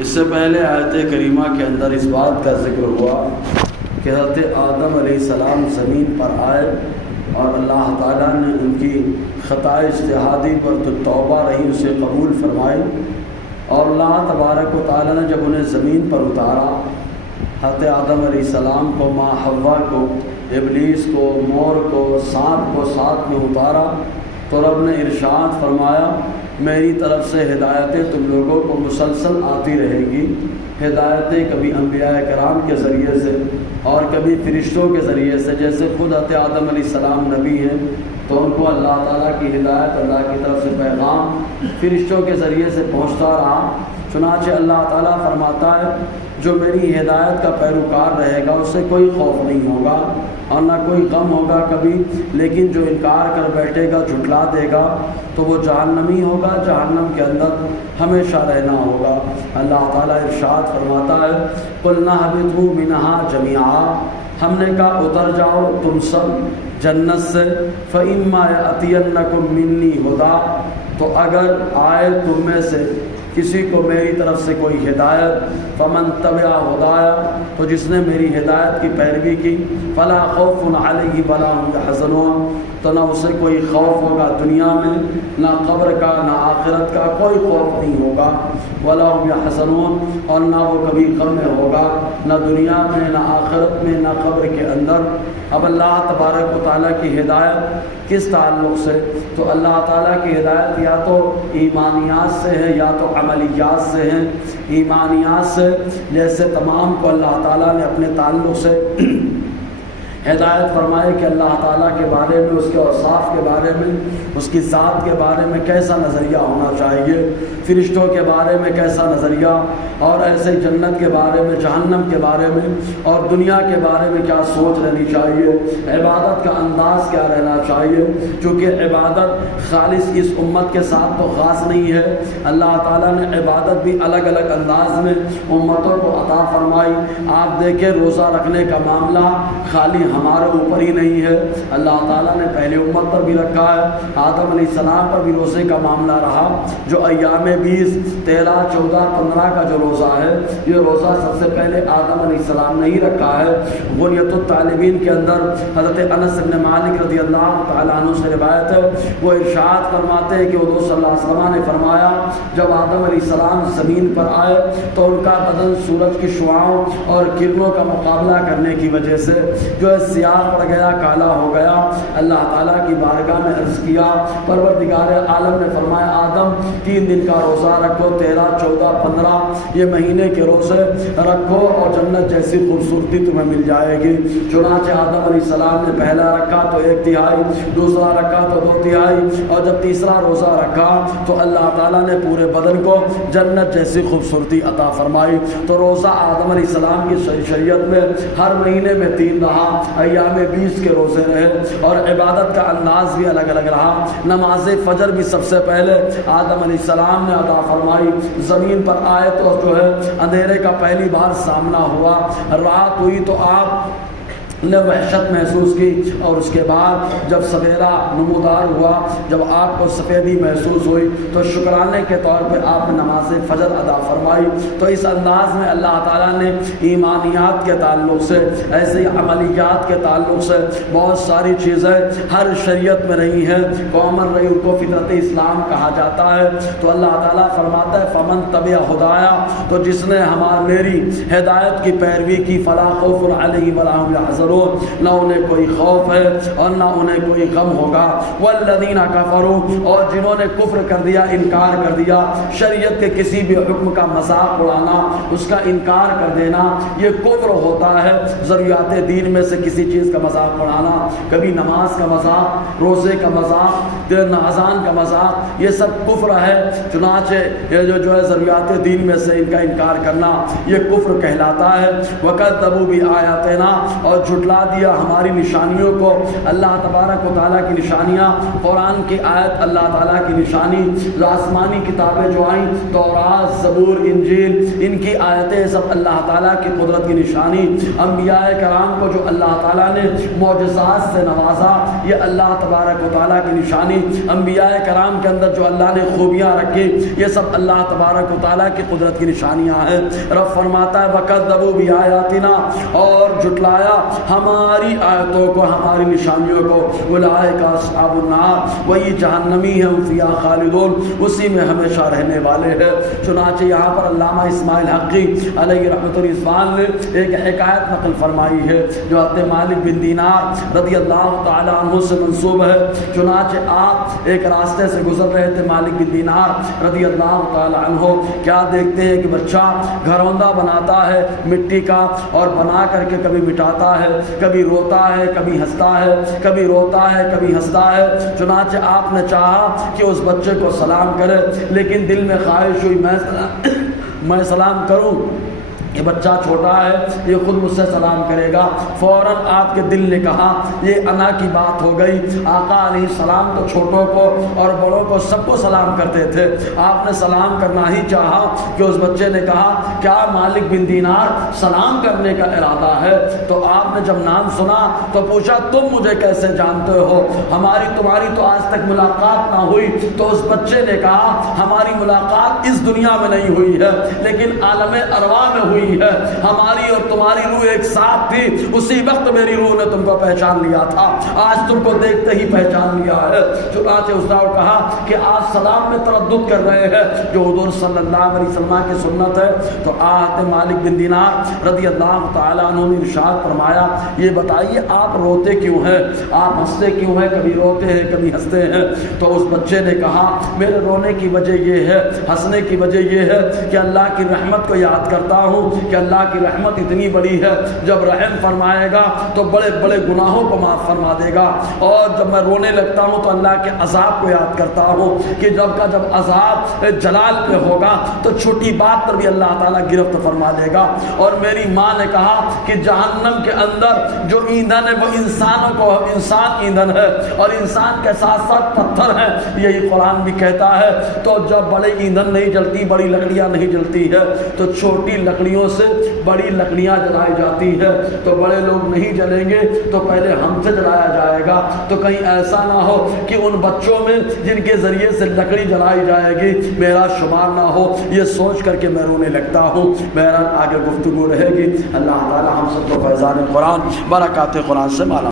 اس سے پہلے آیت کریمہ کے اندر اس بات کا ذکر ہوا کہ حضرت آدم علیہ السلام زمین پر آئے اور اللہ تعالیٰ نے ان کی خطائے اجتہادی پر جو توبہ رہی اسے قبول فرمائی، اور اللہ تبارک و تعالیٰ نے جب انہیں زمین پر اتارا، حضرت آدم علیہ السلام کو، ماں حوا کو، ابلیس کو، مور کو، سانپ کو ساتھ میں اتارا، تو رب نے ارشاد فرمایا میری طرف سے ہدایتیں تم لوگوں کو مسلسل آتی رہے گی۔ ہدایتیں کبھی انبیاء کرام کے ذریعے سے اور کبھی فرشتوں کے ذریعے سے، جیسے خود حضرت آدم علیہ السلام نبی ہیں تو ان کو اللہ تعالیٰ کی ہدایت، اللہ کی طرف سے پیغام فرشتوں کے ذریعے سے پہنچتا رہا۔ چنانچہ اللہ تعالیٰ فرماتا ہے جو میری ہدایت کا پیروکار رہے گا اس سے کوئی خوف نہیں ہوگا اور نہ کوئی غم ہوگا کبھی، لیکن جو انکار کر بیٹھے گا، جھٹلا دے گا تو وہ جہنمی ہوگا، جہنم کے اندر ہمیشہ رہنا ہوگا۔ اللہ تعالیٰ ارشاد فرماتا ہے قُلْنَا اهْبِطُوا مِنْهَا جَمِيعًا، ہم نے کہا اتر جاؤ تم سب جنت سے، فَإِمَّا يَأْتِيَنَّكُم مِّنِّي هُدًى، تو اگر آئے تم میں سے کسی کو میری طرف سے کوئی ہدایت، فمن تبع ہدایا، تو جس نے میری ہدایت کی پیروی کی، فلا خوف علیہ ولا هم يحزنون، تو نہ اسے کوئی خوف ہوگا دنیا میں، نہ قبر کا، نہ آخرت کا، کوئی خوف نہیں ہوگا، ولا هم يحزنون، اور نہ وہ کبھی غم میں ہوگا، نہ دنیا میں، نہ آخرت میں، نہ قبر کے اندر۔ اب اللہ تبارک و تعالیٰ کی ہدایت کس تعلق سے؟ تو اللہ تعالیٰ کی ہدایت یا تو ایمانیات سے ہے یا تو عملیات سے ہیں۔ ایمانیات سے جیسے تمام کو اللہ تعالیٰ نے اپنے تعلق سے ہدایت فرمائے کہ اللہ تعالیٰ کے بارے میں، اس کے اوصاف کے بارے میں، اس کی ذات کے بارے میں کیسا نظریہ ہونا چاہیے، فرشتوں کے بارے میں کیسا نظریہ، اور ایسے جنت کے بارے میں، جہنم کے بارے میں، اور دنیا کے بارے میں کیا سوچ رہنی چاہیے، عبادت کا انداز کیا رہنا چاہیے، چونکہ عبادت خالص اس امت کے ساتھ تو خاص نہیں ہے، اللہ تعالیٰ نے عبادت بھی الگ الگ انداز میں امتوں کو عطا فرمائی۔ آپ دیکھیں روزہ رکھنے کا معاملہ خالی ہمارے اوپر ہی نہیں ہے، اللہ تعالیٰ نے پہلے امت پر بھی رکھا ہے، آدم علیہ السلام پر بھی روزے کا معاملہ رہا، جو ایام 20، 13، 14، 15 کا جو روزہ ہے، یہ روزہ سب سے پہلے آدم علیہ السلام نے ہی رکھا ہے۔ غنیۃ الطالبین کے اندر حضرت انس بن مالک رضی اللہ تعالیٰ عنہ سے روایت ہے، وہ ارشاد فرماتے ہیں کہ حضور صلی اللہ علیہ وسلم نے فرمایا جب آدم علیہ السلام زمین پر آئے تو ان کا بدن سورج کی شعاعوں اور کرنوں کا مقابلہ کرنے کی وجہ سے جو ہے سیاہ پڑ گیا، کالا ہو گیا۔ اللہ تعالیٰ کی بارگاہ میں عرض کیا، پروردگار عالم نے فرمایا آدم 3 دن کا روزہ رکھو، 13، 14، 15 یہ مہینے کے روزے رکھو اور جنت جیسی خوبصورتی تمہیں مل جائے گی۔ چنانچہ آدم علیہ السلام نے پہلا رکھا تو 1 تہائی، دوسرا رکھا تو 2 تہائی، اور جب تیسرا روزہ رکھا تو اللہ تعالیٰ نے پورے بدن کو جنت جیسی خوبصورتی عطا فرمائی۔ تو روزہ آدم علیہ السلام کی شریعت میں ہر مہینے میں 3 رہا، ایام 20 کے روزے رہے، اور عبادت کا انداز بھی الگ الگ رہا۔ نماز فجر بھی سب سے پہلے آدم علیہ السلام نے عطا فرمائی، زمین پر آئے تو جو ہے اندھیرے کا پہلی بار سامنا ہوا، رات ہوئی تو آپ نے وحشت محسوس کی، اور اس کے بعد جب سویرا نمودار ہوا، جب آپ کو سفیدی محسوس ہوئی تو شکرانے کے طور پہ آپ نے نماز فجر ادا فرمائی۔ تو اس انداز میں اللہ تعالیٰ نے ایمانیات کے تعلق سے، ایسے عملیات کے تعلق سے بہت ساری چیزیں ہر شریعت میں رہی ہیں، کامن رہی، ان کو فطرت اسلام کہا جاتا ہے۔ تو اللہ تعالیٰ فرماتا ہے فمن تبع ہدایا، تو جس نے میری ہدایت کی پیروی کی، فلا خوف علیہ ولا هم يحزنون، نہ انہیں کوئی خوف ہے اور نہ انہیں کوئی غم ہوگا۔ والذین کفروا، اور جنہوں نے کفر کر دیا، انکار کر دیا، شریعت کے کسی بھی حکم کا مذاق اڑانا، اس کا انکار کر دینا، یہ کفر ہوتا ہے۔ ضروریات دین میں سے کسی چیز کا مذاق اڑانا، کبھی نماز کا مذاق، روزے کا مذاق، اذان کا مذاق، یہ سب کفر ہے۔ چنانچہ یہ جو ہے ضروریات دین میں سے ان کا انکار کرنا، یہ کفر کہلاتا ہے۔ وکذبوا بآیاتنا، اور جھٹلا دیا ہماری نشانیوں کو۔ اللہ تبارک و تعالیٰ کی نشانیاں، قرآن کی آیت اللہ تعالیٰ کی نشانی، جو آسمانی کتابیں جو آئیں تورات، زبور، انجیل، ان کی آیتیں سب اللہ تعالیٰ کی قدرت کی نشانی۔ انبیاء کرام کو جو اللہ تعالیٰ نے معجزات سے نوازا، یہ اللہ تبارک و تعالیٰ کی نشانی۔ انبیاء کرام کے اندر جو اللہ نے خوبیاں رکھی، یہ سب اللہ تبارک و تعالیٰ کی قدرت کی نشانیاں ہیں۔ رب فرماتا ہے وَكَذَّبُوا بِآيَاتِنَا، اور جھٹلایا ہماری آیتوں کو، ہماری نشانیوں کو۔ اولئک اصحاب النار، وہی جہنمی ہیں، ہم فیہا خالدون، اسی میں ہمیشہ رہنے والے ہیں۔ چنانچہ یہاں پر علامہ اسماعیل حقی علیہ رحمۃ الرضوان نے ایک حکایت نقل فرمائی ہے جو حضرت مالک بن دینار رضی اللہ تعالی عنہ سے منسوب ہے۔ چنانچہ آپ ایک راستے سے گزر رہے تھے، مالک بن دینار رضی اللہ تعالی عنہ کیا دیکھتے ہیں کہ بچہ گھروندہ بناتا ہے مٹی کا، اور بنا کر کے کبھی مٹاتا ہے، کبھی روتا ہے، کبھی ہنستا ہے، کبھی روتا ہے، کبھی ہنستا ہے۔ چنانچہ آپ نے چاہا کہ اس بچے کو سلام کرے، لیکن دل میں خواہش ہوئی میں سلام کروں، یہ بچہ چھوٹا ہے، یہ خود مجھ سے سلام کرے گا۔ فوراً آپ کے دل نے کہا یہ انا کی بات ہو گئی، آقا علیہ السلام تو چھوٹوں کو اور بڑوں کو سب کو سلام کرتے تھے، آپ نے سلام کرنا ہی چاہا کہ اس بچے نے کہا کیا مالک بن دینار سلام کرنے کا ارادہ ہے؟ تو آپ نے جب نام سنا تو پوچھا تم مجھے کیسے جانتے ہو؟ تمہاری تو آج تک ملاقات نہ ہوئی۔ تو اس بچے نے کہا ہماری ملاقات اس دنیا میں نہیں ہوئی ہے، لیکن عالم ارواح میں ہوئی ہے، ہماری اور تمہاری روح ایک ساتھ تھی، اسی وقت میری روح نے تم کو پہچان لیا تھا، آج تم کو دیکھتے ہی پہچان لیا ہے۔ چنانچہ اس نے کہا کہ آپ سلام میں تردد کر رہے ہیں جو حضور صلی اللہ علیہ وسلم کی سنت ہے۔ تو آج مالک بن دینار رضی اللہ تعالیٰ عنہ نے ارشاد فرمایا یہ بتائیے آپ روتے کیوں ہیں، آپ ہنستے کیوں ہیں؟ کبھی روتے ہیں کبھی ہنستے ہیں۔ تو اس بچے نے کہا میرے رونے کی وجہ یہ ہے، ہنسنے کی وجہ یہ ہے کہ اللہ کی رحمت کو یاد کرتا ہوں کہ اللہ کی رحمت اتنی بڑی ہے، جب رحم فرمائے گا تو بڑے بڑے گناہوں کو معاف فرما دے گا، اور جب میں رونے لگتا ہوں تو اللہ کے عذاب کو یاد کرتا ہوں کہ جب عذاب جلال پہ ہوگا تو چھوٹی بات پر بھی اللہ تعالیٰ گرفت فرما دے گا۔ اور میری ماں نے کہا کہ جہنم کے اندر جو ایندھن ہے وہ انسان ایندھن ہے، اور انسان کے ساتھ ساتھ پتھر ہیں، یہی قرآن بھی کہتا ہے۔ تو جب بڑے ایندھن نہیں جلتی، بڑی لکڑیاں نہیں جلتی ہے، تو چھوٹی لکڑیوں سے بڑی لکڑیاں جلائی جاتی ہے۔ تو بڑے لوگ نہیں جلیں گے تو پہلے ہم سے جلایا جائے گا، تو کہیں ایسا نہ ہو کہ ان بچوں میں جن کے ذریعے سے لکڑی جلائی جائے گی میرا شمار نہ ہو، یہ سوچ کر کے میں رونے لگتا ہوں۔ بہرحال آگے گفتگو رہے گی۔ اللہ تعالی ہم سب کو فیضان قرآن، برکات قرآن سے مالا